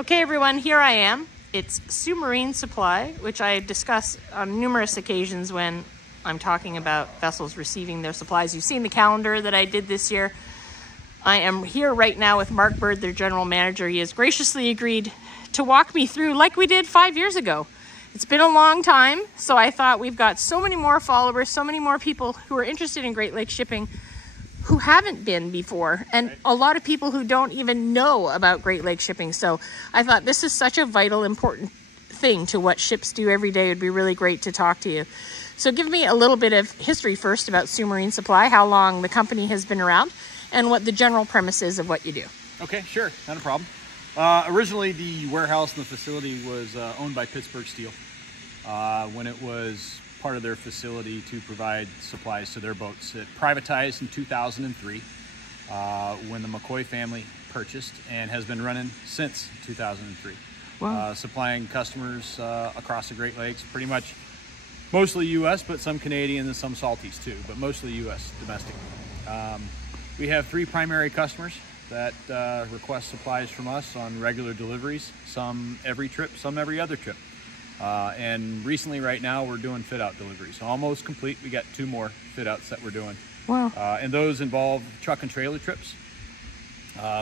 Okay, everyone, here I am. It's Soo Marine Supply, which I discuss on numerous occasions when I'm talking about vessels receiving their supplies. You've seen the calendar that I did this year. I am here right now with Marc Burd, their general manager. He has graciously agreed to walk me through like we did 5 years ago. It's been a long time, so I thought we've got so many more followers, so many more people who are interested in Great Lakes shipping who haven't been before, and a lot of people who don't even know about Great Lakes shipping. So I thought this is such a vital, important thing to what ships do every day. It would be really great to talk to you. So give me a little bit of history first about Soo Marine Supply, how long the company has been around, and what the general premise is of what you do. Okay, sure, not a problem. Originally, the warehouse and the facility was owned by Pittsburgh Steel when it was part of their facility to provide supplies to their boats. It privatized in 2003 when the McCoy family purchased, and has been running since 2003. Wow. Supplying customers across the Great Lakes, pretty much mostly U.S., but some Canadian and some Salties too, but mostly U.S. domestic. We have 3 primary customers that request supplies from us on regular deliveries, some every trip, some every other trip. And recently, right now, we're doing fit-out deliveries. Almost complete. We got 2 more fit-outs that we're doing. Wow. And those involve truck and trailer trips.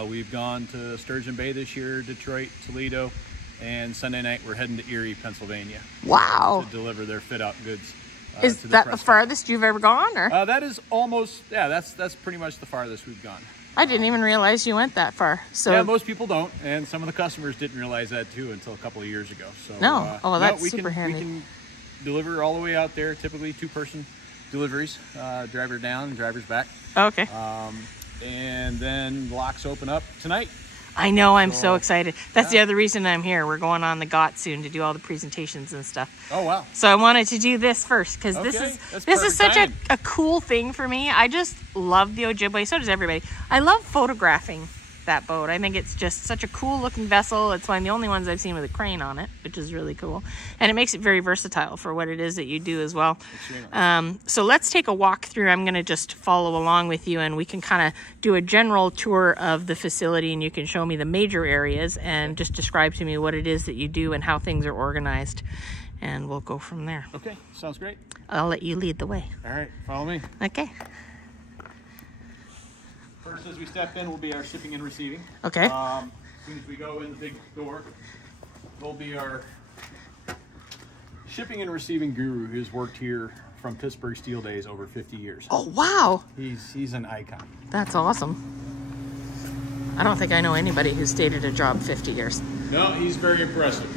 We've gone to Sturgeon Bay this year, Detroit, Toledo, and Sunday night we're heading to Erie, Pennsylvania. Wow. To deliver their fit-out goods. Is that the farthest you've ever gone, or? That is almost, yeah, that's pretty much the farthest we've gone. I didn't even realize you went that far. So yeah, most people don't, and some of the customers didn't realize that too until a couple of years ago. So no, that's super handy. We can deliver all the way out there. Typically 2-person deliveries, driver down and drivers back. Okay. And then locks open up tonight. I know, I'm so excited. That's the other reason I'm here. We're going on the GOT soon to do all the presentations and stuff. Oh, wow. So I wanted to do this first because this is such a cool thing for me. I just love the Ojibwe. So does everybody. I love photographing that boat. I think it's just such a cool looking vessel. It's one of the only ones I've seen with a crane on it, which is really cool. And it makes it very versatile for what it is that you do as well. So let's take a walk through. I'm going to just follow along with you, and we can kind of do a general tour of the facility, and you can show me the major areas and just describe to me what it is that you do and how things are organized. And we'll go from there. Okay, sounds great. I'll let you lead the way. All right, follow me. Okay. First, as we step in, will be our shipping and receiving. Okay. As soon as we go in the big door, will be our shipping and receiving guru, who's worked here from Pittsburgh Steel days over 50 years. Oh, wow. He's an icon. That's awesome. I don't think I know anybody who's stayed at a job 50 years. No, he's very impressive.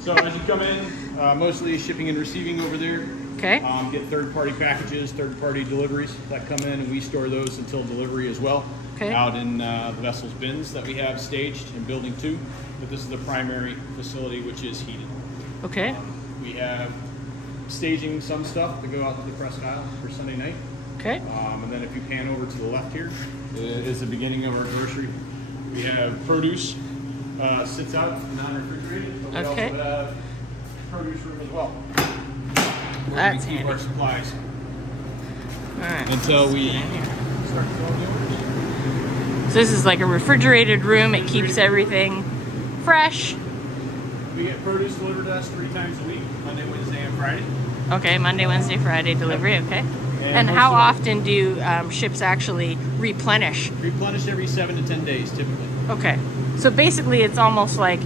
So as you come in, mostly shipping and receiving over there. Okay. Get third-party packages, third-party deliveries that come in, and we store those until delivery as well. Okay. Out in the vessel's bins that we have staged in Building 2. But this is the primary facility, which is heated. Okay. We have staging some stuff to go out to the Crescent Isle for Sunday night. Okay. And then if you pan over to the left here, is the beginning of our grocery. We have produce, sits out non-refrigerated, but we also have produce room as well. That's keep handy. Our supplies. All right. Until we start to fill the orders. So this is like a refrigerated room. It keeps everything fresh. We get produce delivered to us 3 times a week, Monday, Wednesday, and Friday. Okay, Monday, Wednesday, Friday delivery. Okay. And how often do ships actually replenish? Replenish every 7 to 10 days, typically. Okay. So basically, it's almost like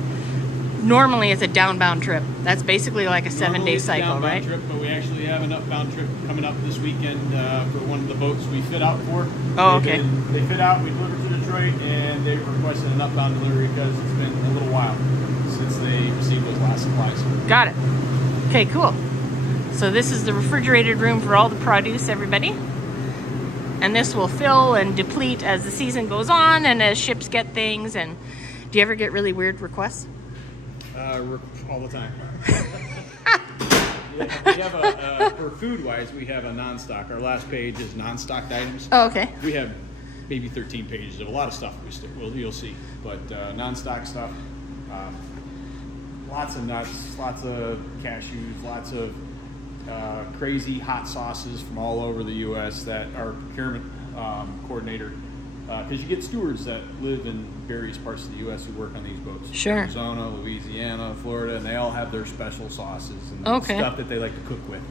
normally it's a downbound trip. That's basically like a 7-day cycle, right? Trip, but we actually have an upbound trip coming up this weekend for one of the boats we fit out for. Oh, okay. They fit out, we deliver to Detroit, and they've requested an upbound delivery because it's been a little while since they received those last supplies. Got it. Okay, cool. So this is the refrigerated room for all the produce, everybody. And this will fill and deplete as the season goes on and as ships get things. And do you ever get really weird requests? All the time. We have for food-wise, we have a non-stock. Our last page is non-stocked items. Oh, okay. We have maybe 13 pages of a lot of stuff you'll see, but non-stock stuff. Lots of nuts, lots of cashews, lots of crazy hot sauces from all over the U.S. that our procurement coordinator because you get stewards that live in various parts of the U.S. who work on these boats. Sure. Arizona, Louisiana, Florida, and they all have their special sauces and stuff that they like to cook with.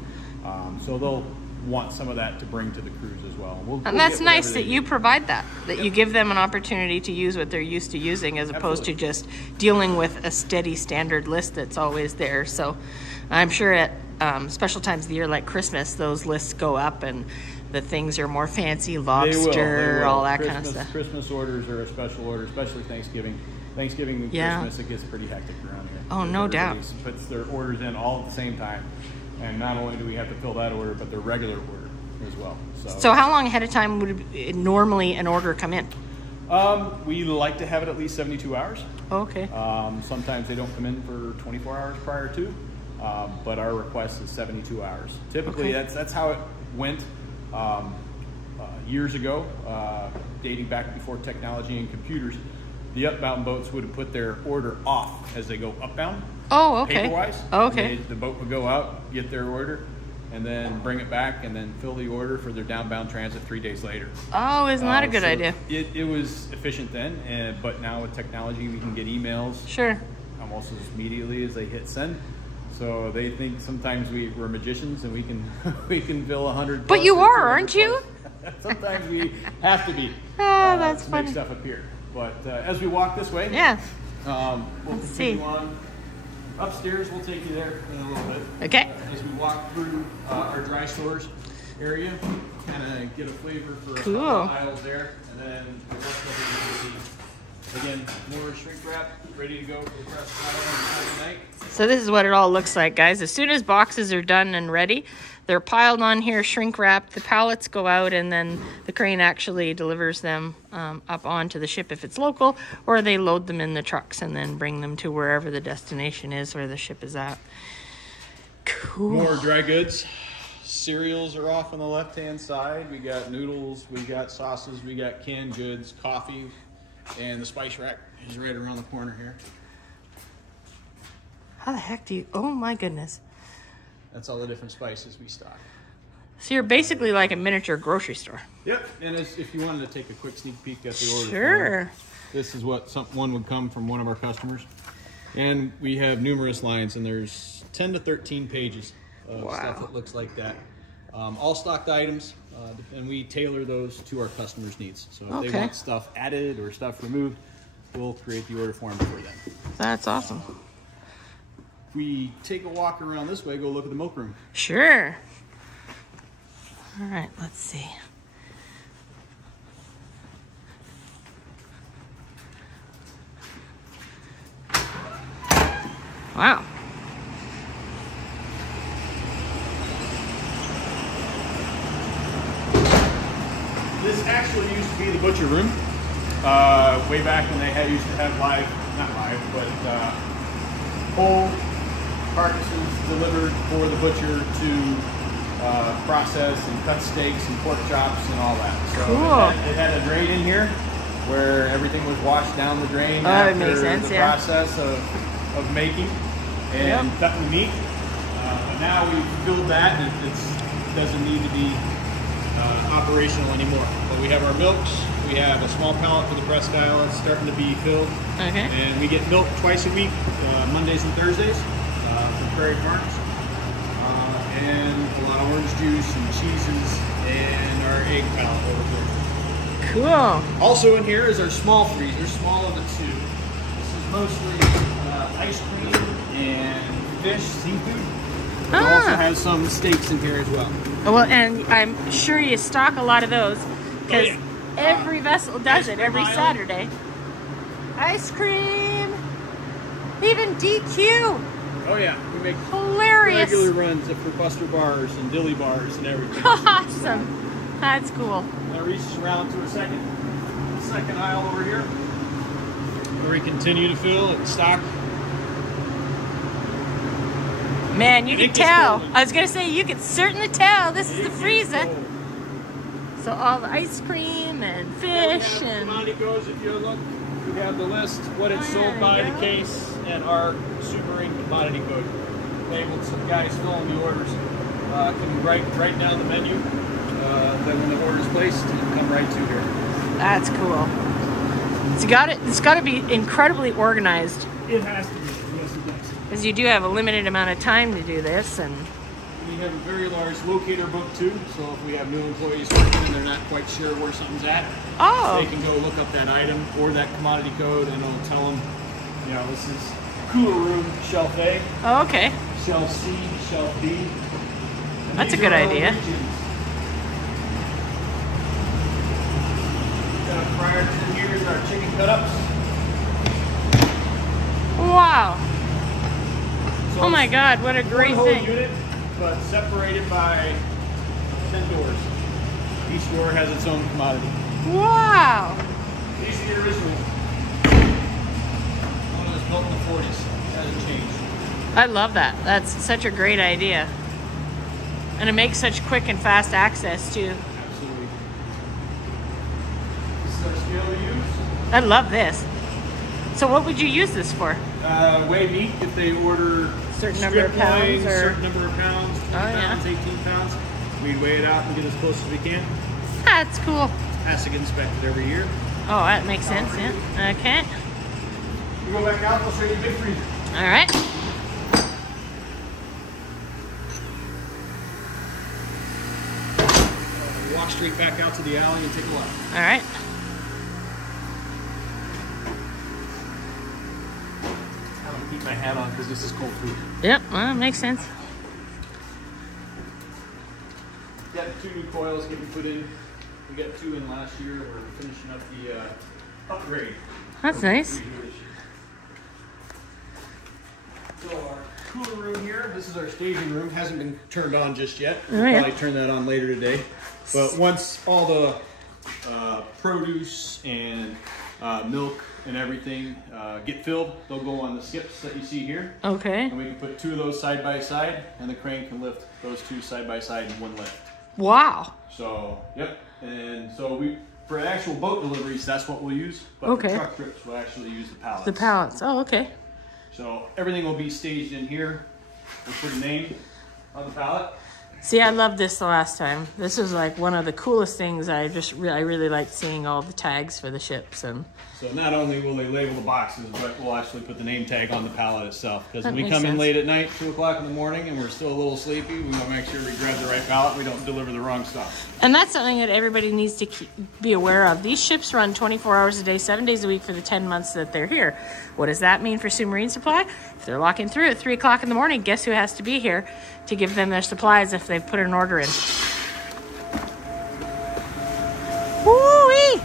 So they'll want some of that to bring to the cruise as well. And that's nice that you provide that you give them an opportunity to use what they're used to using, as opposed to just dealing with a steady standard list that's always there. So I'm sure at special times of the year like Christmas, those lists go up and the things are more fancy, lobster, they will. all that Christmas, kind of stuff. Christmas orders are a special order, especially Thanksgiving. Thanksgiving and Christmas, it gets pretty hectic around here. Oh, no doubt. Everybody puts their orders in all at the same time. And not only do we have to fill that order, but their regular order as well. So how long ahead of time would normally an order come in? We like to have it at least 72 hours. Okay. Sometimes they don't come in for 24 hours prior to, but our request is 72 hours. Typically, that's how it went years ago, dating back before technology and computers. The upbound boats would have put their order off as they go upbound. Oh, okay. Paper-wise. Okay. The boat would go out, get their order, and then bring it back and then fill the order for their downbound transit 3 days later. Oh, isn't that a good idea? It was efficient then, but now with technology, we can get emails almost as immediately as they hit send. So they think sometimes we're magicians and we can fill 100. But you are, aren't you? Sometimes we have to be. That's to funny. make stuff appear. But as we walk this way, we'll continue on. Upstairs, we'll take you there in a little bit. Okay. As we walk through our dry stores area, kind of get a flavor for the aisles there, and then the rest of it you can see. Again, more shrink wrap, ready to go for the press pile on the night. So this is what it all looks like, guys. As soon as boxes are done and ready, they're piled on here, shrink wrapped, the pallets go out, and then the crane actually delivers them up onto the ship if it's local, or they load them in the trucks and then bring them to wherever the destination is where the ship is at. Cool. More dry goods. Cereals are off on the left-hand side. We got noodles, we got sauces, we got canned goods, coffee, and the spice rack is right around the corner here. How the heck do you... Oh, my goodness. That's all the different spices we stock. So you're basically like a miniature grocery store. Yep, and if you wanted to take a quick sneak peek at the order, sure. This is what one would come from one of our customers. And we have numerous lines, and there's 10 to 13 pages of stuff that looks like that. All stocked items, and we tailor those to our customers' needs. So if they want stuff added or stuff removed, we'll create the order form for them. That's awesome. We take a walk around this way, go look at the milk room. Sure. All right, let's see. Wow. This actually used to be the butcher room. Way back when they used to have whole carcasses delivered for the butcher to process and cut steaks and pork chops and all that. So it had a drain in here where everything was washed down the drain after the process of making and cutting the meat. But now we've filled that and it doesn't need to be operational anymore. But we have our milks. We have a small pallet for the press dial that's starting to be filled. Okay. And we get milk twice a week, Mondays and Thursdays, from Prairie Farms. And a lot of orange juice and cheeses and our egg pallet over here. Cool. Also in here is our small freezer, small of the two. This is mostly ice cream and fish, seafood. It also has some steaks in here as well. Well, and I'm sure you stock a lot of those because every vessel does it every Saturday. Ice cream, even DQ. Oh yeah, we make hilarious regular runs for Buster bars and Dilly bars and everything. Awesome, that's cool. That reaches around to a second aisle over here, where we continue to fill and stock. Man, you can tell. I was gonna say you can certainly tell this is the freezer. So all the ice cream and fish and commodity goes. If you look, we have the list, what it's sold by, the case, and our Soo Marine commodity code labeled. Some guys filling the orders can write down the menu. Then when the order is placed, it'll come right to here. That's cool. It's got to be incredibly organized. It has to be. Yes, it does. Because you do have a limited amount of time to do this, and We have a very large locator book too, so if we have new employees working and they're not quite sure where something's at, oh, they can go look up that item or that commodity code, and it'll tell them, you know, this is cooler room shelf A, oh, okay. shelf C, shelf D. And That's a these good are all idea. regions. Prior to here is our chicken cut-ups. Wow. So Oh my God, what a great one whole thing. unit, but separated by 10 doors. Each door has its own commodity. Wow. These are the originals. One was built in the 40s. Hasn't changed. I love that. That's such a great idea. And it makes such quick and fast access too. Absolutely. This is our scale we use. I love this. So what would you use this for? Weigh meat if they order Certain number of strip loin, pounds or... certain number of pounds, 20 pounds, 18 pounds. We'd weigh it out and get as close as we can. That's cool. Has to get inspected every year. Oh, that makes sense, yeah. Okay. We go back out, we'll show you the big freezer. All right. Walk straight back out to the alley and take a look. All right. I'm gonna keep my hat on because this is cold food. Yep, well, that makes sense. Got 2 new coils getting put in. We got 2 in last year. We're finishing up the upgrade. That's nice. So our cooler room here, this is our staging room. Hasn't been turned on just yet. Oh, We'll yeah. probably turn that on later today. But once all the produce and milk and everything get filled, they'll go on the skips that you see here. Okay. And we can put 2 of those side by side, and the crane can lift those 2 side by side in one lift. Wow. So, yep. And so for actual boat deliveries, that's what we'll use. But Okay. for truck trips, we'll actually use the pallets. The pallets. Oh, okay. So everything will be staged in here. We'll put a name on the pallet. See, I loved this the last time. This is like one of the coolest things. I really liked seeing all the tags for the ships. And So not only will they label the boxes, but we'll actually put the name tag on the pallet itself. Because That when we makes come in sense. late at night, 2 o'clock in the morning, and we're still a little sleepy, we want to make sure we grab the right pallet. We don't deliver the wrong stuff. And that's something that everybody needs to be aware of. These ships run 24 hours a day, 7 days a week for the 10 months that they're here. What does that mean for Soo Marine Supply? If they're locking through at 3 o'clock in the morning, guess who has to be here to give them their supplies if they've put an order in? Woo-wee!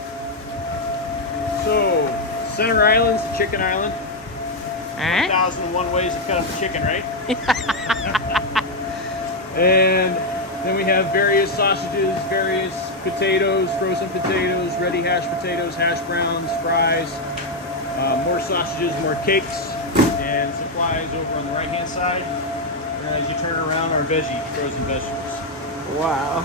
So, Center Island's the chicken island. All right. 1,001 ways to cut up a chicken, right? And then we have various sausages, various potatoes, frozen potatoes, ready hashed potatoes, hash browns, fries, more sausages, more cakes, and supplies over on the right-hand side. And as you turn around, our frozen vegetables. Wow.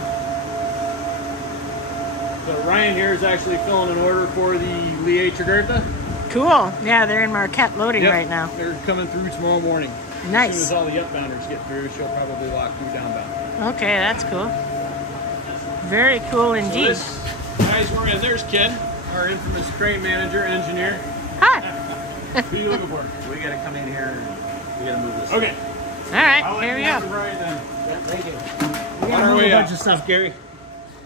So Ryan here is actually filling an order for the Lie Tragertha. Cool. Yeah, they're in Marquette loading Yep, right now. they're coming through tomorrow morning. As Nice. soon as all the upbounders get through, she'll probably lock through downbound. Okay, that's cool. Very cool So indeed. this guy's we're in. There's Ken, our infamous crane manager, engineer. Hi. Who are you looking for? We gotta come in here and we gotta move this. Okay. All right, I'll let here we you have go. it right then. Yeah, thank you. On We our gotta move way a bunch out. of stuff, Gary.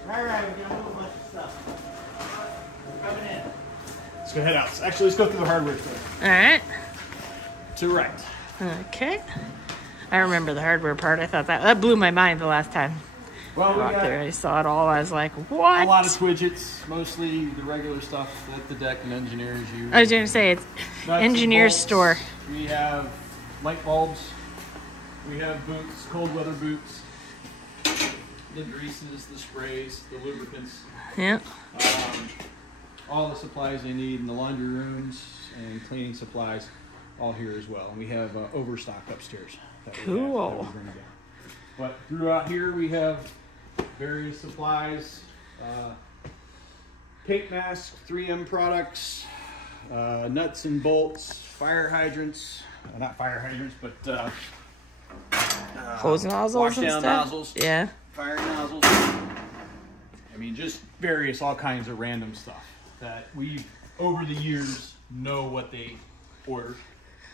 Alright, we're gonna move a bunch of stuff. We're coming in. Let's go head out. Actually, let's go through the hardware store. All right. To the right. Okay. I remember the hardware part. I thought that blew my mind the last time. Well, we I walked there, got I saw it all. I was like, what? a lot of widgets, mostly the regular stuff that the deck and engineers use. I was going to say, it's Nuts and engineer's bolts. store. We have light bulbs. We have boots, cold weather boots. The greases, the sprays, the lubricants. Yeah. All the supplies they need in the laundry rooms and cleaning supplies, all here as well. And we have overstock upstairs. That we have Cool. that we're gonna get. But throughout here we have various supplies, paint masks, 3M products, nuts and bolts, fire hydrants, not fire hydrants, but Hose nozzles wash and down stuff. nozzles, Yeah. fire nozzles. I mean, just various, all kinds of random stuff. that we, over the years, know what they order,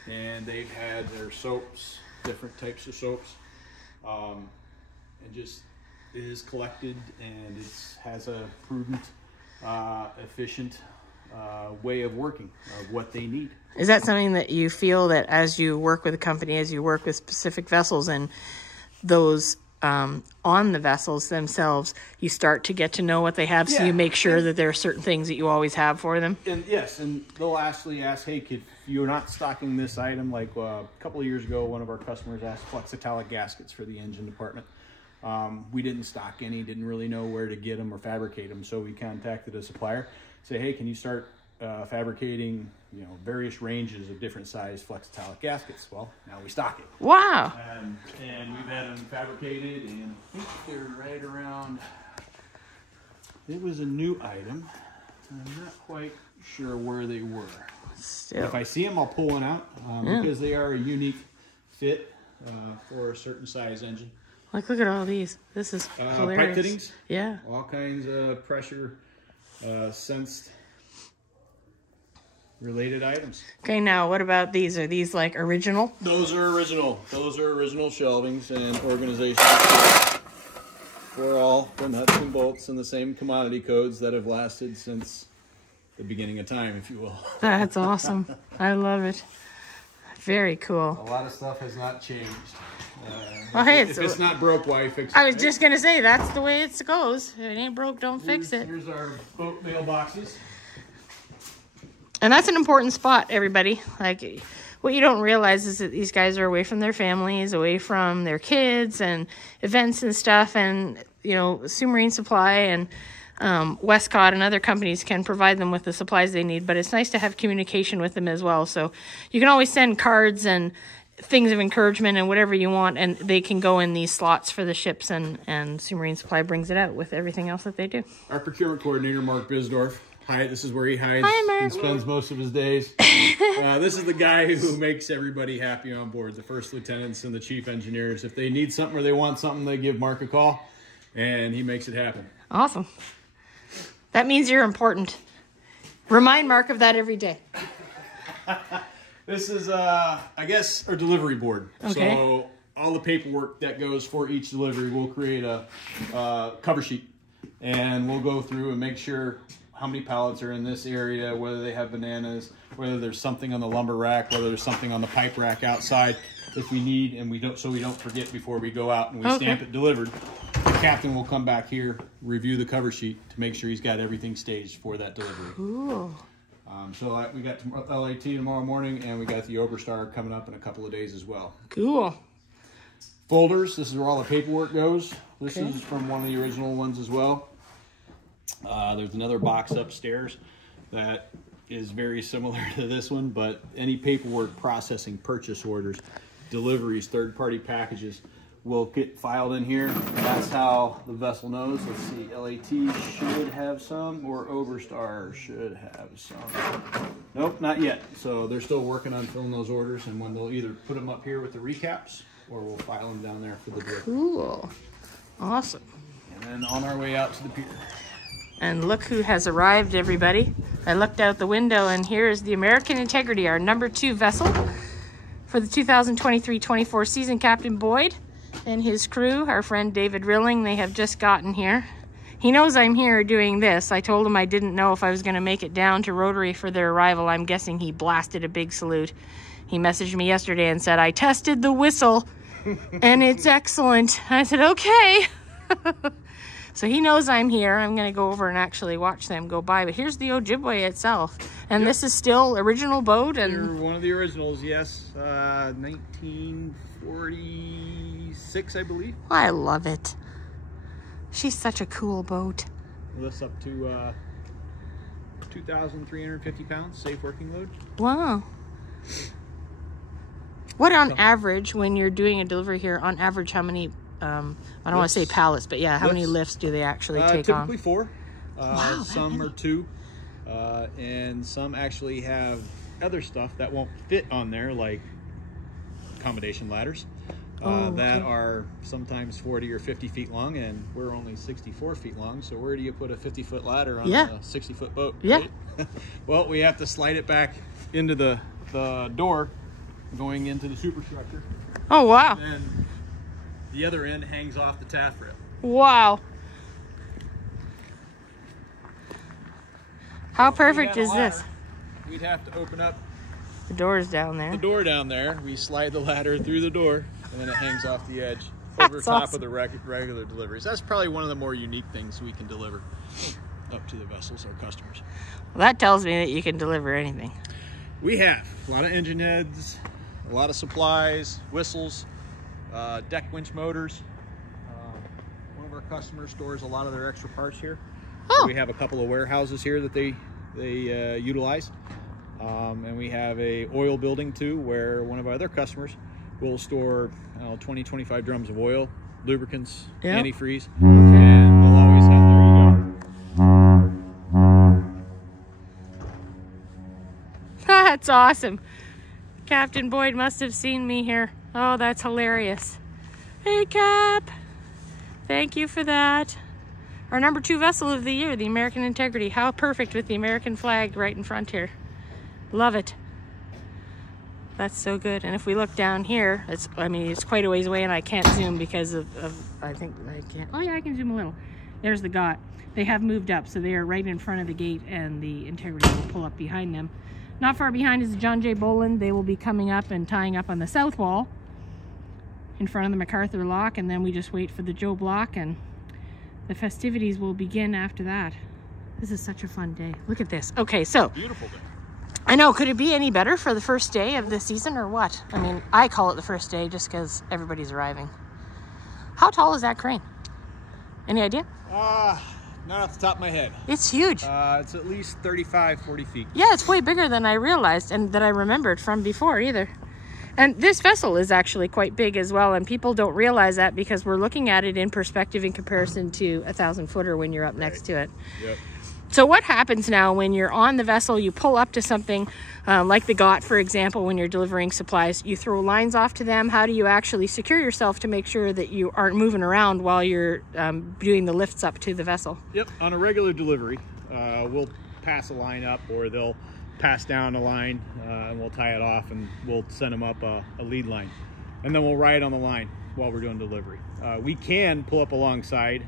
and they've had their soaps, different types of soaps, and just is collected, and it has a prudent, efficient way of working of what they need. Is that something that you feel that as you work with a company, as you work with specific vessels and those on the vessels themselves, you start to get to know what they have, so you make sure that there are certain things that you always have for them? And yes, and they'll actually ask, hey, if you're not stocking this item, like a couple of years ago, one of our customers asked flexitalic gaskets for the engine department. We didn't stock any, didn't really know where to get them or fabricate them, so we contacted a supplier, say, hey, can you start fabricating, you know, various ranges of different size flexitalic gaskets? Well, now we stock it. Wow. And we've had them fabricated, and I think they're right around, it was a new item. I'm not quite sure where they were. Still. If I see them, I'll pull one out, because they are a unique fit for a certain size engine. Like, look at all these. This is hilarious. Pipe fittings. Yeah. All kinds of pressure sensed related items. Okay, now what about these? Are these like original? Those are original. Those are original shelvings and organizations for all the nuts and bolts and the same commodity codes that have lasted since the beginning of time, if you will. That's awesome. I love it. Very cool. A lot of stuff has not changed. Well, hey, if it's not broke, why fix it? I was just going to say, that's the way it goes. If it ain't broke, don't fix it. Here's our boat mailboxes. And that's an important spot, everybody. Like, what you don't realize is that these guys are away from their families, away from their kids and events and stuff. And, you know, Soo Marine Supply and Westcott and other companies can provide them with the supplies they need. But it's nice to have communication with them as well. So you can always send cards and things of encouragement and whatever you want, and they can go in these slots for the ships, and Soo Marine Supply brings it out with everything else that they do. Our procurement coordinator, Marc Burd. Hi, this is where he hides and spends most of his days. This is the guy who makes everybody happy on board, the first lieutenants and the chief engineers. If they need something or they want something, they give Marc a call, and he makes it happen. Awesome. That means you're important. Remind Marc of that every day. This is, I guess, our delivery board. Okay. So all the paperwork that goes for each delivery, we'll create a cover sheet, and we'll go through and make sure how many pallets are in this area, whether they have bananas, whether there's something on the lumber rack, whether there's something on the pipe rack outside if we need, and we don't, so we don't forget before we go out and we stamp it delivered. The captain will come back here, review the cover sheet to make sure he's got everything staged for that delivery. Cool. So we got LAT tomorrow morning, and we got the Oberstar coming up in a couple of days as well. Cool. Folders, this is where all the paperwork goes. This is from one of the original ones as well. There's another box upstairs that is very similar to this one, but any paperwork, processing, purchase orders, deliveries, third-party packages will get filed in here. That's how the vessel knows. Let's see, LAT should have some, or Oberstar should have some. Nope, not yet. So they're still working on filling those orders, and when they'll either put them up here with the recaps, or we'll file them down there for the delivery. Cool. Awesome. And then on our way out to the pier. And look who has arrived, everybody. I looked out the window, and here is the American Integrity, our #2 vessel for the 2023-24 season. Captain Boyd and his crew, our friend David Rilling, they have just gotten here. He knows I'm here doing this. I told him I didn't know if I was going to make it down to Rotary for their arrival. I'm guessing he blasted a big salute. He messaged me yesterday and said, I tested the whistle, and it's excellent. I said, okay. So he knows I'm here. I'm going to go over and actually watch them go by. But here's the Ojibwe itself. And this is still original boat. And they're one of the originals, yes. 1946, I believe. I love it. She's such a cool boat. Lifts up to 2,350 pounds, safe working load. Wow. What on average, when you're doing a delivery here, on average, how many... I don't want to say pallets, but yeah, how many lifts do they actually take on? Typically 4. Wow, some are 2. And some actually have other stuff that won't fit on there, like accommodation ladders. that are sometimes 40 or 50 feet long, and we're only 64 feet long. So where do you put a 50-foot ladder on a 60-foot boat? Yeah. Right? Well, we have to slide it back into the door going into the superstructure. Oh, wow. And then the other end hangs off the taffrail. Wow. How perfect is this? We'd have to open up The door's down there. the door down there. We slide the ladder through the door, and then it hangs off the edge over top awesome. of the regular deliveries. That's probably one of the more unique things we can deliver up to the vessels, our customers. Well, that tells me that you can deliver anything. We have a lot of engine heads, a lot of supplies, whistles, deck winch motors. One of our customers stores a lot of their extra parts here. Oh. So we have a couple of warehouses here that they utilize. And we have a oil building too, where one of our other customers will store 20, 25 drums of oil, lubricants, antifreeze, and they'll always have, That's awesome. Captain Boyd must have seen me here. Oh, that's hilarious. Hey, Cap. Thank you for that. Our number 2 vessel of the year, the American Integrity. How perfect with the American flag right in front here. Love it. That's so good. And if we look down here, it's quite a ways away, and I can't zoom because of I think I can't. Oh yeah, I can zoom a little. There's the GOT. They have moved up, so they are right in front of the gate, and the Integrity will pull up behind them. Not far behind is the John J. Boland. They will be coming up and tying up on the south wall in front of the MacArthur lock, and then we just wait for the Joe block, and the festivities will begin after that. This is such a fun day. Look at this. Okay, so beautiful day. I know, could it be any better for the first day of the season or what? I mean, I call it the first day just because everybody's arriving. How tall is that crane? Any idea? Not off the top of my head. It's huge. It's at least 35, 40 feet. Yeah, it's way bigger than I realized and that I remembered from before either. And this vessel is actually quite big as well, and people don't realize that because we're looking at it in perspective in comparison to a 1,000-footer when you're up next to it. Yep. So what happens now when you're on the vessel, you pull up to something like the GOT, for example, when you're delivering supplies, you throw lines off to them. How do you actually secure yourself to make sure that you aren't moving around while you're doing the lifts up to the vessel? Yep, on a regular delivery, we'll pass a line up, or they'll pass down a line, and we'll tie it off, and we'll send them up a lead line. And then we'll ride on the line while we're doing delivery. We can pull up alongside,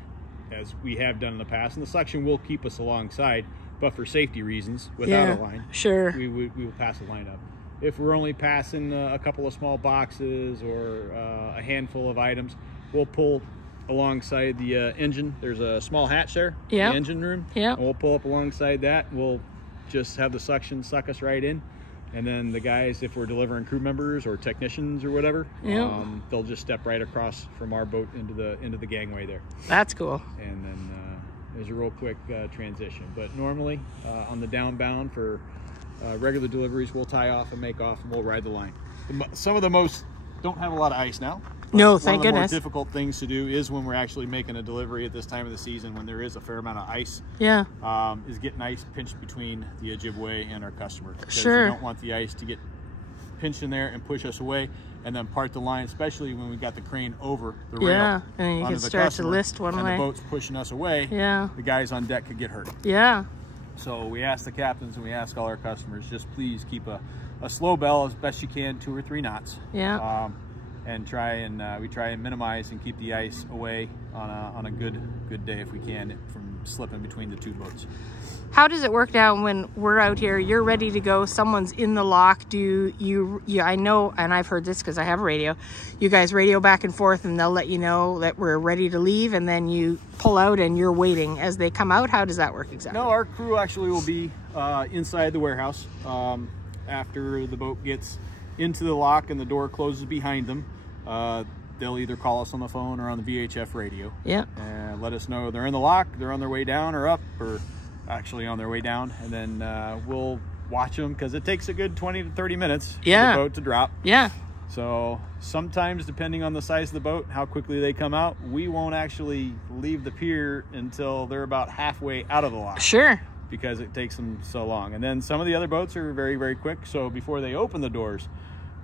as we have done in the past, and the suction will keep us alongside, but for safety reasons, without a line, sure, we will pass the line up. If we're only passing a couple of small boxes or a handful of items, we'll pull alongside the engine. There's a small hatch there, the engine room, and we'll pull up alongside that. We'll just have the suction suck us right in, and then the guys, if we're delivering crew members or technicians or whatever, they'll just step right across from our boat into the gangway there. That's cool. And then there's a real quick transition. But normally on the downbound for regular deliveries, we'll tie off and make off, and we'll ride the line. Some of the most don't have a lot of ice now. No, thank goodness. One of the more goodness. difficult things to do is when we're actually making a delivery at this time of the season, when there is a fair amount of ice. Yeah. Is getting ice pinched between the Ojibwe and our customer. Sure. We don't want the ice to get pinched in there and push us away, and then part the line, especially when we got the crane over the rail. Yeah, and you can start to list one and way. the boat's pushing us away. Yeah. The guys on deck could get hurt. Yeah. So we ask the captains and we ask all our customers, just please keep a slow bell as best you can, 2 or 3 knots. Yeah. And we try and minimize and keep the ice away on a good day if we can, from slipping between the 2 boats. How does it work now when we're out here, you're ready to go, someone's in the lock? I know, and I've heard this because I have a radio, you guys radio back and forth and they'll let you know that we're ready to leave, and then you pull out and you're waiting as they come out? How does that work exactly? No, our crew actually will be inside the warehouse after the boat gets into the lock and the door closes behind them. They'll either call us on the phone or on the VHF radio. Yeah. And let us know they're in the lock, they're on their way down or up, or actually on their way down, and then we'll watch them, because it takes a good 20 to 30 minutes for the boat to drop. Yeah. So sometimes, depending on the size of the boat, how quickly they come out, we won't actually leave the pier until they're about halfway out of the lock. Sure. Because it takes them so long. And then some of the other boats are very, very quick, so before they open the doors,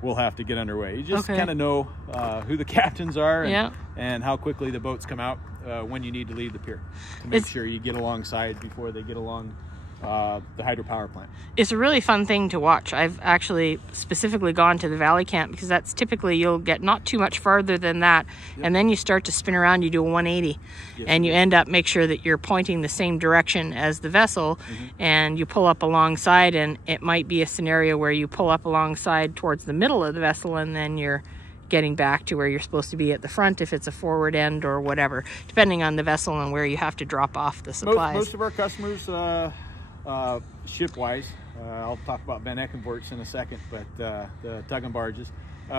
we'll have to get underway. You just kind of know who the captains are and how quickly the boats come out when you need to leave the pier to make sure you get alongside before they get along the hydropower plant. It's a really fun thing to watch. I've actually specifically gone to the Valley Camp because that's typically, you'll get not too much farther than that, and then you start to spin around, you do a 180, and you end up, make sure that you're pointing the same direction as the vessel, and you pull up alongside, and it might be a scenario where you pull up alongside towards the middle of the vessel, and then you're getting back to where you're supposed to be at the front if it's a forward end or whatever, depending on the vessel and where you have to drop off the supplies. Most of our customers, ship-wise, I'll talk about Van Eckenvoorts in a second, but the tug and barges,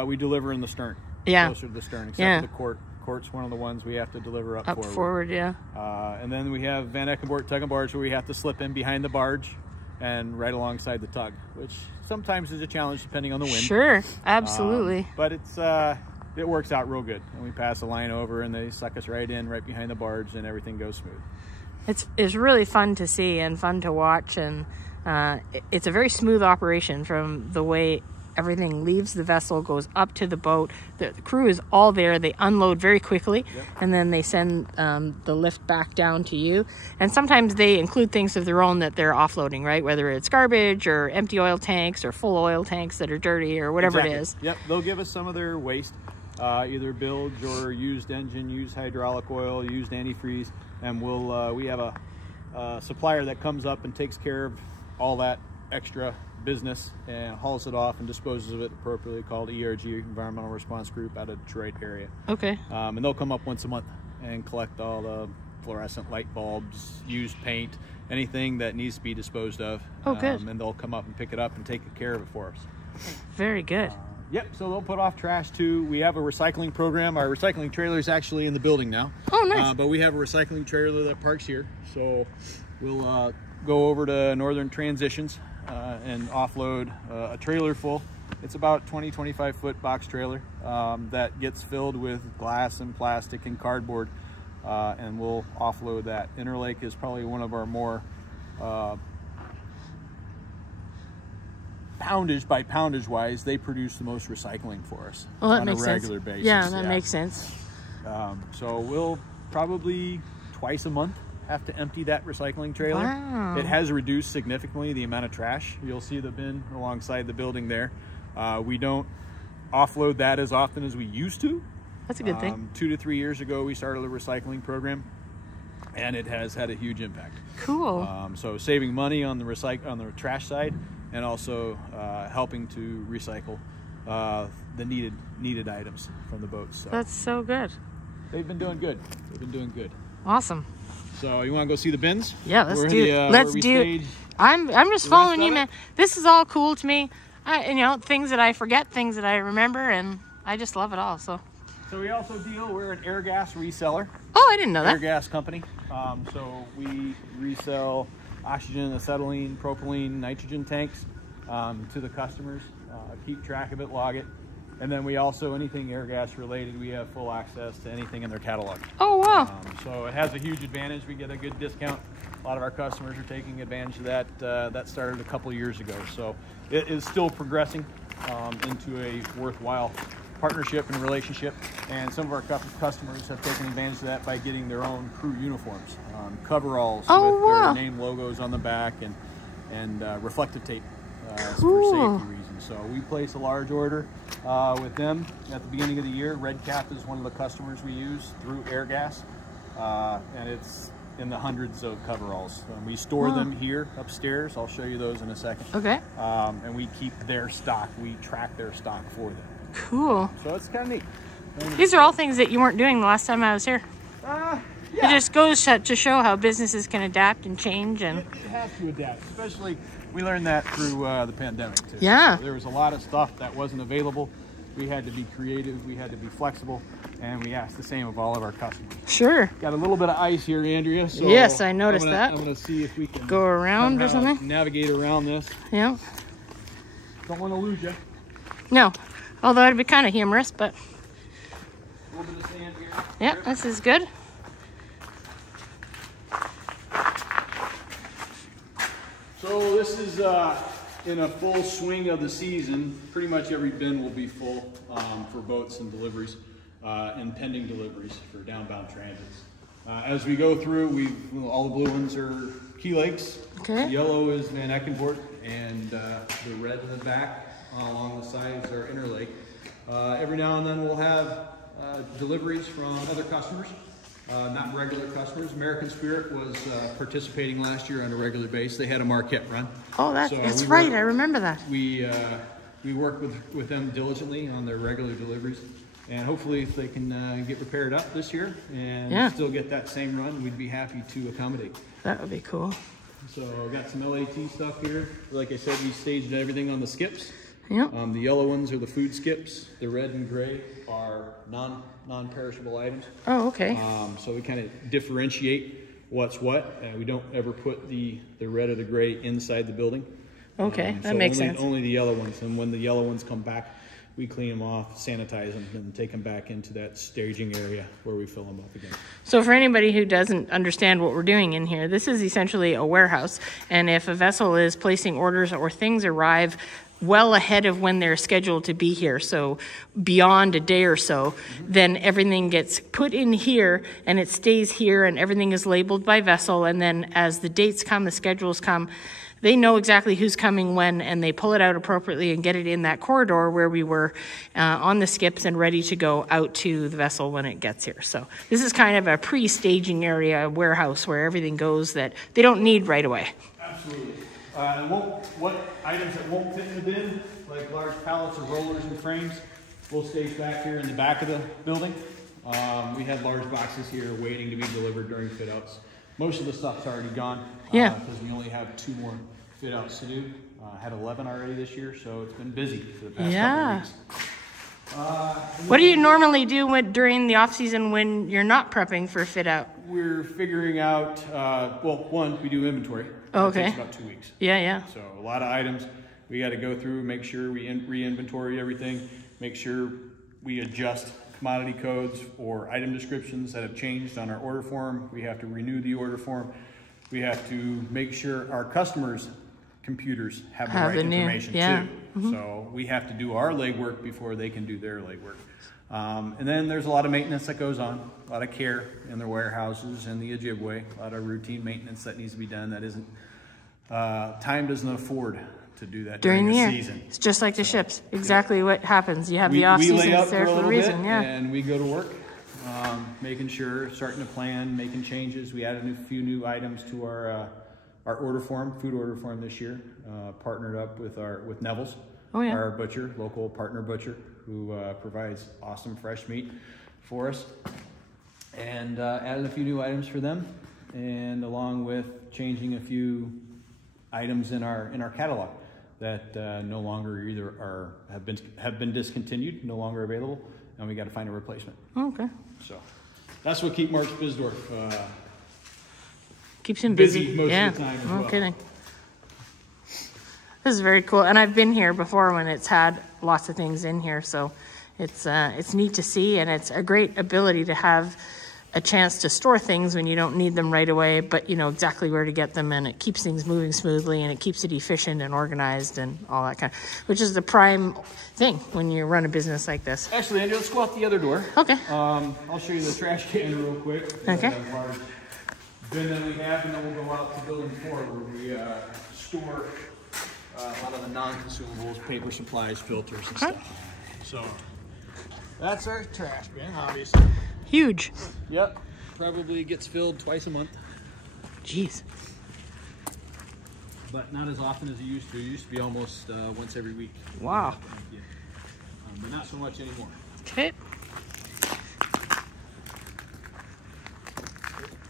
we deliver in the stern, closer to the stern, except for the court. Court's one of the ones we have to deliver up forward. And then we have Van Eckenvoort tug and barge where we have to slip in behind the barge and right alongside the tug, which sometimes is a challenge depending on the wind. Sure, absolutely. But it works out real good. And we pass a line over and they suck us right in, right behind the barge, and everything goes smooth. It's really fun to see and fun to watch, and it's a very smooth operation from the way everything leaves the vessel, goes up to the boat. The crew is all there. They unload very quickly, and then they send the lift back down to you. And sometimes they include things of their own that they're offloading, right? Whether it's garbage or empty oil tanks or full oil tanks that are dirty or whatever it is. Yep, they'll give us some of their waste, either bilge or used engine, used hydraulic oil, used antifreeze, and we have a supplier that comes up and takes care of all that extra business and hauls it off and disposes of it appropriately, called ERG, Environmental Response Group, out of Detroit area. And they'll come up once a month and collect all the fluorescent light bulbs, used paint, anything that needs to be disposed of. And they'll come up and pick it up and take care of it for us. Very good. Yep, so they'll put off trash too. We have a recycling program. Our recycling trailer is actually in the building now. Oh, nice. But we have a recycling trailer that parks here. So we'll go over to Northern Transitions and offload a trailer full. It's about 20-25 foot box trailer that gets filled with glass and plastic and cardboard, and we'll offload that. Interlake is probably one of our more poundage by poundage wise, they produce the most recycling for us on a regular basis. Yeah, that makes sense. So we'll probably twice a month have to empty that recycling trailer. It has reduced significantly the amount of trash. You'll see the bin alongside the building there. We don't offload that as often as we used to. That's a good thing. 2 to 3 years ago, we started a recycling program, and it has had a huge impact. Cool. So saving money on the trash side, and also helping to recycle the needed items from the boats. So that's so good. They've been doing good. Awesome. So you want to go see the bins? Yeah, let's do it. I'm just following you, man. This is all cool to me. Things that I forget, things that I remember, and I just love it all. So we also we're an air gas reseller. Oh, I didn't know that. Air gas company. So we resell oxygen, acetylene, propylene, nitrogen tanks to the customers. Keep track of it, log it. And then we also, anything air gas related, we have full access to anything in their catalog. Oh, wow. So it has a huge advantage. We get a good discount. A lot of our customers are taking advantage of that. That started a couple of years ago. So it is still progressing into a worthwhile partnership and relationship. And some of our customers have taken advantage of that by getting their own crew uniforms, coveralls with their name logos on the back, and reflective tape for safety reasons. So we place a large order with them at the beginning of the year. Red Cap is one of the customers we use through Airgas, and it's in the hundreds of coveralls. We store them here upstairs. I'll show you those in a second. Okay. And we keep their stock. We track their stock for them. Cool. So it's kind of neat. These are all things that you weren't doing the last time I was here. Yeah. It just goes to show how businesses can adapt and change. And it has to adapt, especially we learned that through the pandemic too. Yeah. So there was a lot of stuff that wasn't available. We had to be creative, we had to be flexible, and we asked the same of all of our customers. Sure. Got a little bit of ice here, Andrea. So yes, I noticed that. I'm going to see if we can go around or something. Navigate around this. Yeah. Don't want to lose you. No, although it'd be kind of humorous, but. A little bit of sand here. Yeah, this is good. So this is in a full swing of the season, pretty much every bin will be full for boats and deliveries and pending deliveries for downbound transits. As we go through, all the blue ones are Key Lakes. Okay. The yellow is Van Eckenvoort, and the red in the back along the sides are Interlake. Every now and then we'll have deliveries from other customers, not regular customers. American Spirit was participating last year on a regular basis. They had a Marquette run. Oh, that's right. I remember that. We work with them diligently on their regular deliveries. And hopefully if they can get repaired up this year and still get that same run, we'd be happy to accommodate. That would be cool. So I've got some LAT stuff here. Like I said, we staged everything on the skips. Yep. The yellow ones are the food skips. The red and gray are non-perishable items. Oh, okay. So we kind of differentiate what's what. We don't ever put the red or the gray inside the building. Okay, that so makes sense. Only the yellow ones. And when the yellow ones come back, we clean them off, sanitize them, and take them back into that staging area where we fill them up again. So for anybody who doesn't understand what we're doing in here, this is essentially a warehouse. And if a vessel is placing orders or things arrive well ahead of when they're scheduled to be here, so beyond a day or so, then everything gets put in here and it stays here and everything is labeled by vessel. And then as the dates come, the schedules come, they know exactly who's coming when, and they pull it out appropriately and get it in that corridor where we were on the skips and ready to go out to the vessel when it gets here. So this is kind of a pre-staging area, warehouse, where everything goes that they don't need right away. Absolutely. What items that won't fit in the bin, like large pallets or rollers and frames, we'll stage back here in the back of the building. We had large boxes here waiting to be delivered during fit outs. Most of the stuff's already gone. Because we only have 2 more fit outs to do. Had 11 already this year, so it's been busy for the past couple of weeks. What do you normally do during the off season when you're not prepping for fit out? We're figuring out, one, we do inventory. Okay. It takes about 2 weeks. Yeah. So a lot of items we got to go through, make sure we re-inventory everything, make sure we adjust commodity codes or item descriptions that have changed on our order form. We have to renew the order form. We have to make sure our customers' computers have the right information too. So we have to do our legwork before they can do their legwork. And then there's a lot of maintenance that goes on, a lot of care in their warehouses and the Ojibwe, a lot of routine maintenance that needs to be done that isn't, time doesn't afford to do that during the year. Season. It's just like the ships. Exactly what happens. You have the off season there for a reason. And we go to work, making sure, starting to plan, making changes. We added a few new items to our order form, food order form this year. Partnered up with Neville's, our butcher, local partner butcher, who provides awesome fresh meat for us. And added a few new items for them, and along with changing a few items in our catalog that no longer either have been discontinued, no longer available, and we got to find a replacement. Okay. So that's what keeps Mark Bisdorf keeps him busy most of the time as well. No kidding. This is very cool, and I've been here before when it's had lots of things in here, so it's neat to see, and it's a great ability to have a chance to store things when you don't need them right away, but you know exactly where to get them, and it keeps things moving smoothly, and it keeps it efficient and organized and all that kind of, which is the prime thing when you run a business like this. Actually, Andy, let's go out the other door. Okay. I'll show you the trash can real quick. Okay. Large bin that we have, and then we'll go out to building 4 where we store a lot of the non-consumables, paper supplies, filters, and stuff. So that's our trash bin, obviously. Huge. Yep. Probably gets filled twice a month. Jeez. But not as often as it used to. It used to be almost once every week. Wow. Yeah. But not so much anymore. Okay.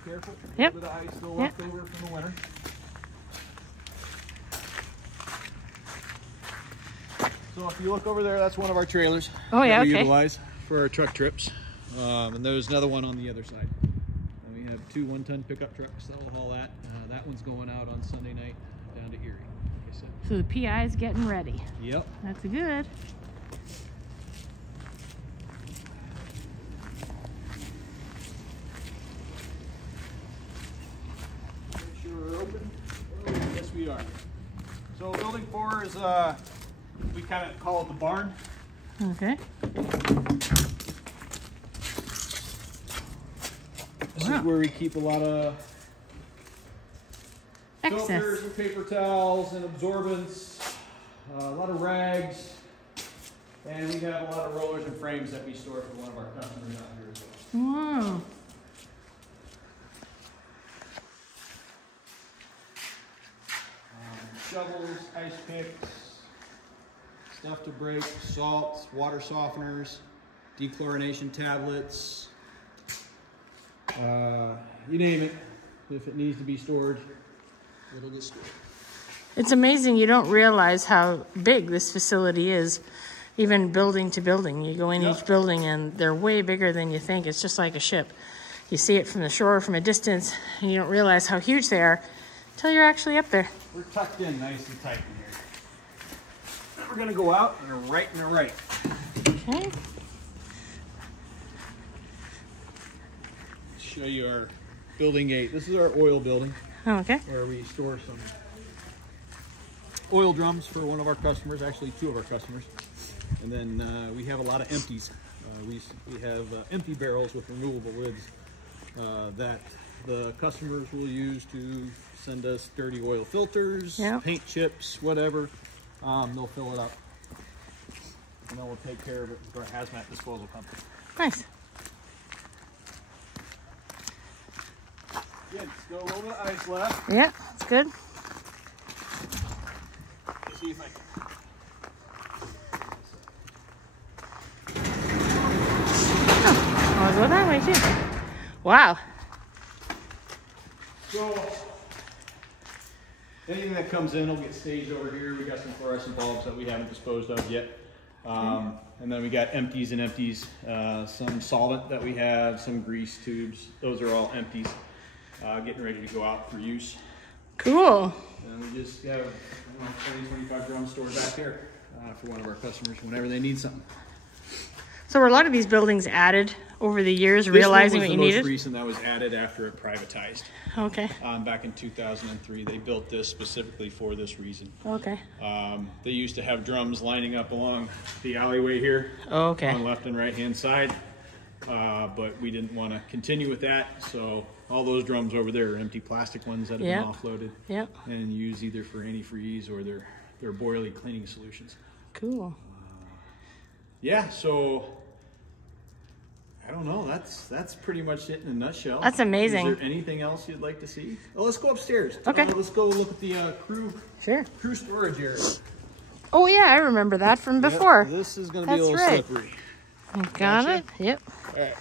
Careful. Yep. A little bit of ice still left over from the winter. So if you look over there, that's one of our trailers. Oh yeah, that we okay. utilize for our truck trips. And there's another one on the other side. And we have 2 1-ton pickup trucks that'll haul that. That one's going out on Sunday night down to Erie, like I said. So the PI is getting ready. Yep. That's good. Make sure we're open. Oh, yes, we are. So building 4 here's we kind of call it the barn. Okay. This is where we keep a lot of Excess. filters and paper towels and absorbents, a lot of rags, and we have a lot of rollers and frames that we store for one of our customers out here as well. Wow. Shovels, ice picks, stuff to break, salts, water softeners, dechlorination tablets, you name it. If it needs to be stored, it'll get stored. It's amazing. You don't realize how big this facility is, even building to building. You go in each building and they're way bigger than you think. It's just like a ship. You see it from the shore from a distance and you don't realize how huge they are until you're actually up there. We're tucked in nice and tight in here. We're gonna go out and a right and a right. Okay. Show you our building 8. This is our oil building. Okay. Where we store some oil drums for one of our customers, actually 2 of our customers. And then we have a lot of empties. We have empty barrels with removable lids that the customers will use to send us dirty oil filters, paint chips, whatever. They'll fill it up. And then we'll take care of it with our hazmat disposal company. Nice. Good, still a little bit of ice left. Yeah, that's good. Let's see if I can. Oh, I'll go that way too. Wow. So, anything that comes in will get staged over here. We got some fluorescent bulbs that we haven't disposed of yet. And then we got empties and empties. Some solvent that we have, some grease tubes. Those are all empties. Getting ready to go out for use. Cool. And we just have 20-25 drums stored back here for one of our customers whenever they need something. So were a lot of these buildings added over the years, realizing what you needed? This one was the most recent that was added after it privatized. Okay. Back in 2003, they built this specifically for this reason. Okay. They used to have drums lining up along the alleyway here. Okay. On the left and right hand side. But we didn't want to continue with that, so all those drums over there are empty plastic ones that have been offloaded and used either for antifreeze or their boilie cleaning solutions. Cool. Yeah, so I don't know. That's pretty much it in a nutshell. That's amazing. Is there anything else you'd like to see? Oh, let's go upstairs. Okay. Let's go look at the crew storage area. Oh yeah, I remember that from before. Yep, this is going to be a little slippery. Got it. Yep. All right.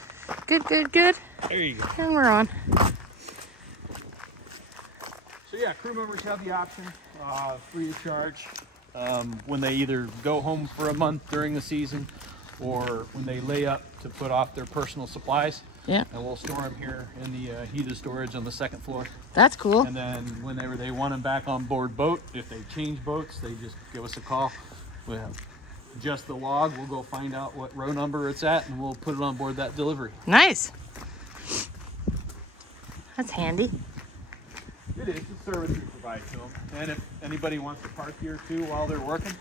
Good, good, good. There you go. And we're on. So yeah, crew members have the option, free of charge, when they either go home for a month during the season or when they lay up to put off their personal supplies. Yeah. And we'll store them here in the heated storage on the 2nd floor. That's cool. And then whenever they want them back on board boat, if they change boats, they just give us a call. We'll have just the log. We'll go find out what row number it's at and we'll put it on board that delivery. Nice. That's handy. It is the service we provide to them. And if anybody wants to park here too while they're working,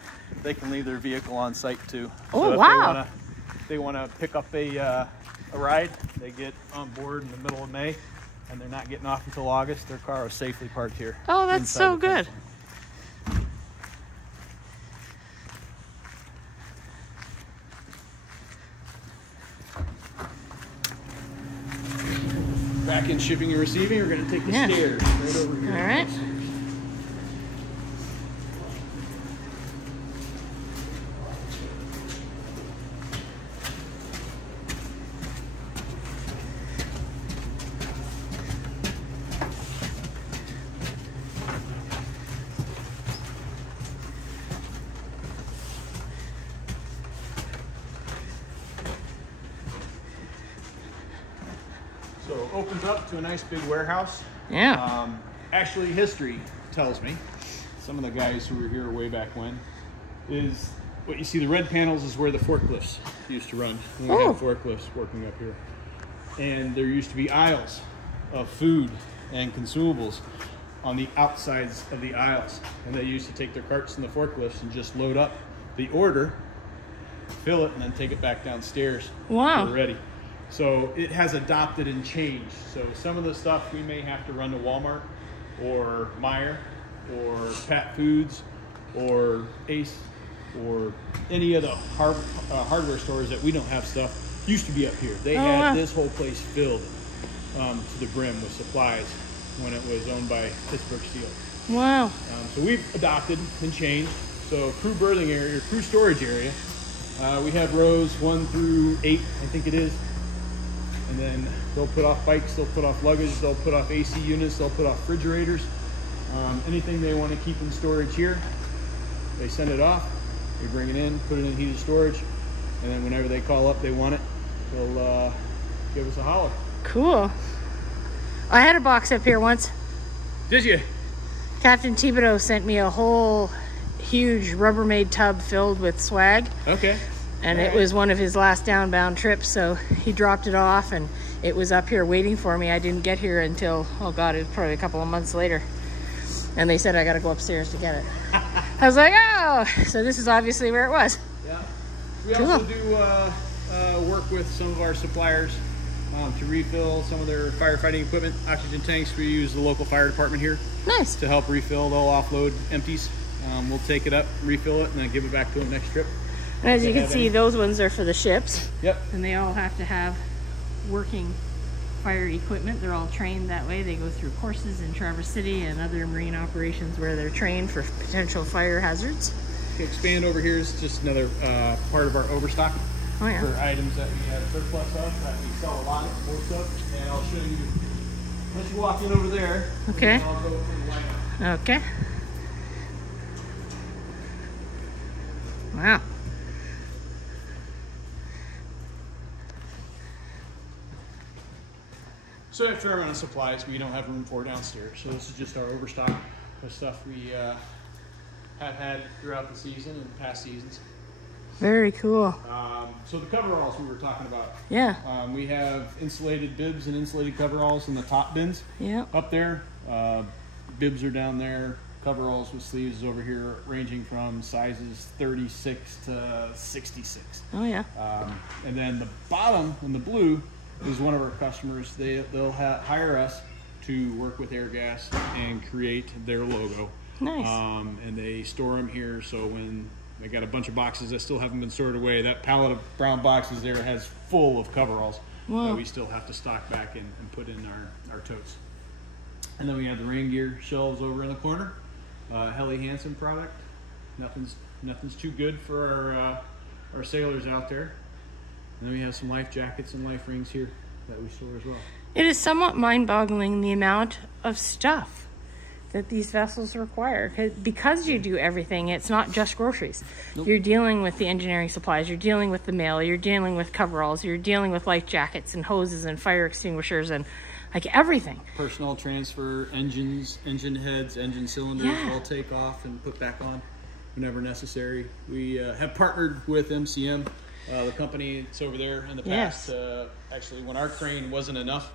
they can leave their vehicle on site too. Oh, so wow. If they want to pick up a ride, they get on board in the middle of May and they're not getting off until August. Their car is safely parked here. Oh, that's so good. Back in shipping and receiving, we're going to take the stairs right over here. All right. So opens up to a nice big warehouse. Yeah. Actually, history tells me, some of the guys who were here way back when, is what you see, the red panels is where the forklifts used to run. We had forklifts working up here. And there used to be aisles of food and consumables on the outsides of the aisles. And they used to take their carts and the forklifts and just load up the order, fill it, and then take it back downstairs. Wow. We're ready. So it has adopted and changed. So some of the stuff we may have to run to Walmart or Meijer or Pat Foods or Ace or any of the hardware stores that we don't have stuff used to be up here. They had this whole place filled to the brim with supplies when it was owned by Pittsburgh Steel. Wow. So we've adopted and changed. So crew berthing area, crew storage area, we have rows 1 through 8, I think it is. And then they'll put off bikes, they'll put off luggage, they'll put off AC units, they'll put off refrigerators. Anything they want to keep in storage here, they send it off, we bring it in, put it in heated storage, and then whenever they call up they want it, they'll give us a holler. Cool. I had a box up here once. Did you? Captain Thibodeau sent me a whole huge Rubbermaid tub filled with swag. Okay. And it was one of his last downbound trips, so he dropped it off and it was up here waiting for me. I didn't get here until, oh God, it was probably a couple of months later. And they said I gotta go upstairs to get it. I was like, oh, so this is obviously where it was. Yeah. We Cool. also do work with some of our suppliers to refill some of their firefighting equipment, oxygen tanks. We use the local fire department here. Nice. To help refill. They'll offload empties. We'll take it up, refill it, and then give it back to them next trip. And as you can see, those ones are for the ships. Yep. And they all have to have working fire equipment. They're all trained that way. They go through courses in Traverse City and other marine operations where they're trained for potential fire hazards. To expand over here is just another part of our overstock Oh yeah. for items that we have surplus of, that we sell a lot of, most of. And I'll show you, once you walk in over there, Okay. I'll go for the lineup. Okay. Wow. So we have a fair amount of supplies we don't have room for downstairs. So this is just our overstock of stuff we have had throughout the season and past seasons. Very cool. So the coveralls we were talking about. Yeah. We have insulated bibs and insulated coveralls in the top bins. Yeah. Up there. Bibs are down there. Coveralls with sleeves over here, ranging from sizes 36 to 66. Oh yeah. And then the bottom in the blue is one of our customers. They'll hire us to work with Airgas and create their logo. Nice. And they store them here, so when they got a bunch of boxes that still haven't been stored away, that pallet of brown boxes there has full of coveralls that we still have to stock back and put in our totes. And then we have the rain gear shelves over in the corner. Helly Hansen product. Nothing's too good for our sailors out there. And then we have some life jackets and life rings here that we store as well. It is somewhat mind-boggling the amount of stuff that these vessels require. Because you do everything, it's not just groceries. Nope. You're dealing with the engineering supplies, you're dealing with the mail, you're dealing with coveralls, you're dealing with life jackets and hoses and fire extinguishers and like everything. Personnel transfer, engines, engine heads, engine cylinders, all take off and put back on whenever necessary. We have partnered with MCM. The company that's over there in the past, actually when our crane wasn't enough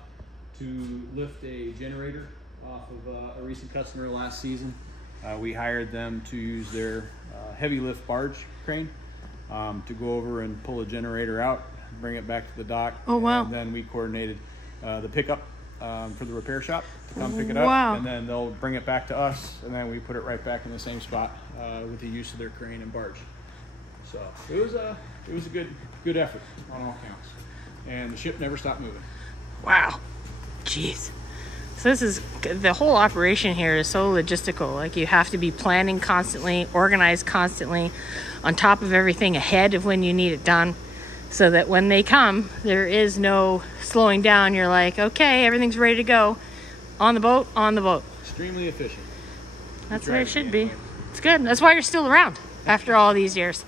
to lift a generator off of a recent customer last season, we hired them to use their heavy lift barge crane to go over and pull a generator out, bring it back to the dock. Oh wow. And then we coordinated the pickup for the repair shop to come pick it up, and then they'll bring it back to us, and then we put it right back in the same spot with the use of their crane and barge. So it was a good effort on all counts, and the ship never stopped moving. Wow. Jeez. So this is, the whole operation here is so logistical. Like you have to be planning constantly, organized constantly, on top of everything ahead of when you need it done, so that when they come, there is no slowing down. You're like, okay, everything's ready to go. On the boat, on the boat. Extremely efficient. That's the way it should be. It's good. That's why you're still around after all these years.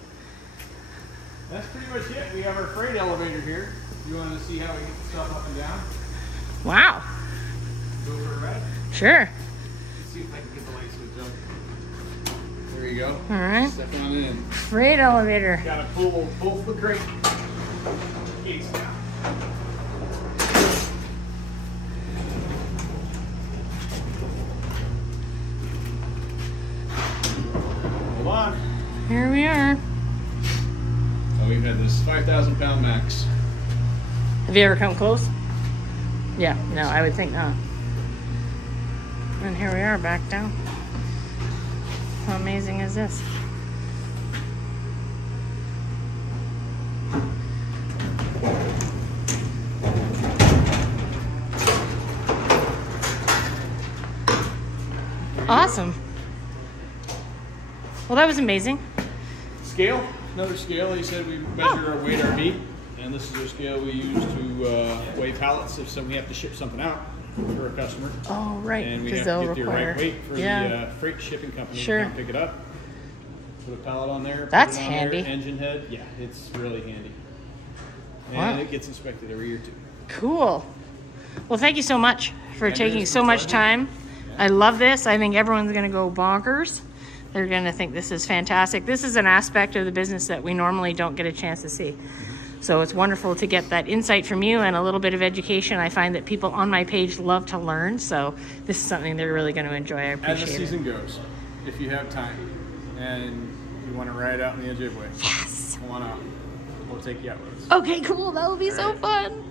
That's pretty much it. We have our freight elevator here. You want to see how we get the stuff up and down? Wow. Go for a ride? Sure. Let's see if I can get the light switch up. There you go. All right. Step on in. Freight elevator. Got to pull the crate. Gates down. we've had this 5,000 pound max. Have you ever come close? Yeah, no, I would think not. And here we are back down. How amazing is this? Awesome. Well, that was amazing. Scale, another scale. He said we measure our weight RV, and this is a scale we use to weigh pallets if we have to ship something out for a customer. Oh, right. And we have to get the right weight for the freight shipping company to come pick it up. Put a pallet on there. That's put it on handy. There, engine head. Yeah, it's really handy. And it gets inspected every year too. Cool. Well, thank you so much for taking so much time. I love this. I think everyone's going to go bonkers. They're going to think this is fantastic. This is an aspect of the business that we normally don't get a chance to see. So it's wonderful to get that insight from you and a little bit of education. I find that people on my page love to learn. So this is something they're really going to enjoy. I appreciate it. As the season goes, if you have time and you want to ride out in the Ojibwe, yes, come on out. We'll take you out with us. Okay, cool. That will be so fun.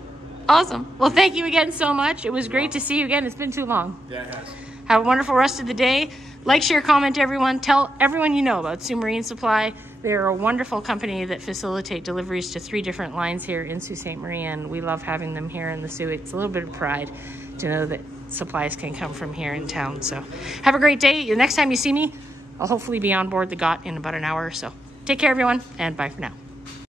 Awesome. Well, thank you again so much. It was great to see you again. It's been too long. Yeah, it has. Have a wonderful rest of the day. Like, share, comment, everyone. Tell everyone you know about Soo Marine Supply. They're a wonderful company that facilitate deliveries to 3 different lines here in Sault Ste. Marie, and we love having them here in the Soo. It's a little bit of pride to know that supplies can come from here in town. So have a great day. The next time you see me, I'll hopefully be on board the GOT in about an hour or so. Take care, everyone, and bye for now.